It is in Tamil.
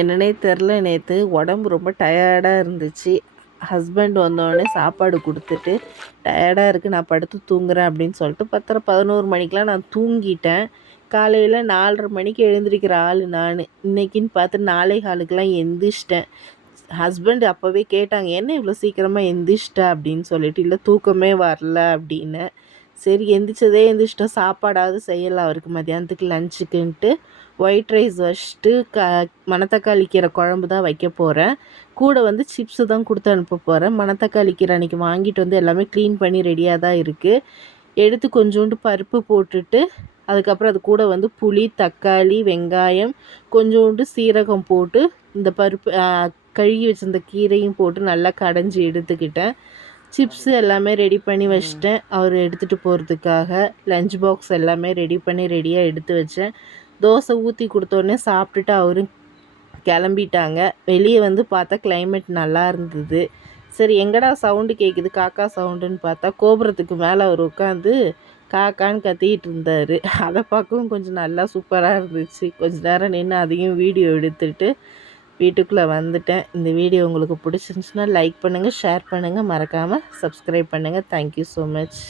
என்னன்னே தெரில, நேற்று உடம்பு ரொம்ப டயர்டாக இருந்துச்சு. ஹஸ்பண்ட் வந்தோடனே சாப்பாடு கொடுத்துட்டு, டயர்டாக இருக்குது நான் படுத்து தூங்குறேன் அப்படின்னு சொல்லிட்டு 10:30 11 மணிக்கெலாம் நான் தூங்கிட்டேன். காலையில் 4:30 மணிக்கு எழுந்திரிக்கிற ஆள் நான். இன்றைக்கின்னு பார்த்து 4:15க்கெலாம் எந்திரிச்சிட்டேன். ஹஸ்பண்ட் அப்போவே கேட்டாங்க, என்ன இவ்வளோ சீக்கிரமாக எந்திரிச்சிட்டா அப்படின்னு சொல்லிட்டு. இல்லை தூக்கமே வரல அப்படின்னு. சரி எந்திரிச்சிட்டோம், சாப்பாடாவது செய்யலாம் அவருக்கு மதியானத்துக்கு லஞ்சுக்குன்ட்டு ஒயிட் ரைஸ் வச்சுட்டு மணத்தக்காளி கீரை குழம்பு தான் வைக்க போகிறேன். கூட வந்து சிப்ஸு தான் கொடுத்து அனுப்ப போகிறேன். மணத்தக்காளி கீரை அன்றைக்கி வாங்கிட்டு வந்து எல்லாமே க்ளீன் பண்ணி ரெடியாக தான் இருக்குது. எடுத்து கொஞ்சோண்டு பருப்பு போட்டுட்டு அதுக்கப்புறம் அது கூட வந்து புளி, தக்காளி, வெங்காயம், கொஞ்சோண்டு சீரகம் போட்டு இந்த பருப்பு கழுகி வச்சிருந்த கீரையும் போட்டு நல்லா கடைஞ்சி எடுத்துக்கிட்டேன். சிப்ஸு எல்லாமே ரெடி பண்ணி வச்சிட்டேன் அவர் எடுத்துகிட்டு போகிறதுக்காக. லஞ்ச் பாக்ஸ் எல்லாமே ரெடி பண்ணி ரெடியாக எடுத்து வச்சேன். தோசை ஊற்றி கொடுத்தோடனே சாப்பிட்டுட்டு அவரும் கிளம்பிட்டாங்க. வெளியே வந்து பார்த்தா கிளைமேட் நல்லா இருந்தது. சரி எங்கடா சவுண்டு கேட்குது காக்கா சவுண்டுன்னு பார்த்தா கோபுரத்துக்கு மேலே அவர் உட்காந்து காக்கான்னு கத்திக்கிட்டு இருந்தார். அதை பார்க்கவும் கொஞ்சம் நல்லா சூப்பராக இருந்துச்சு. கொஞ்ச நேரம் நின்று அதையும் வீடியோ எடுத்துட்டு வீட்டுக்குள்ளே வந்துட்டேன். இந்த வீடியோ உங்களுக்கு பிடிச்சிருந்துச்சுன்னா லைக் பண்ணுங்கள், ஷேர் பண்ணுங்கள், மறக்காமல் சப்ஸ்கிரைப் பண்ணுங்கள். Thank you so much.